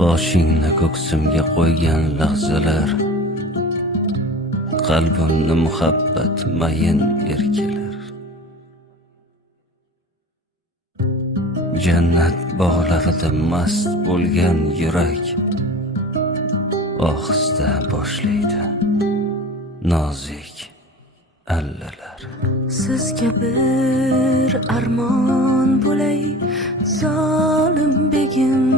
boshingni ko'ksimga qo'ygan lahzalar, qalbimni muhabbat mayin erkalar. Jannat bog'larida mast bo'lgan yurak ohista boshlaydi nozik allalar. Sizga bir armon bo'lay, zolim begim,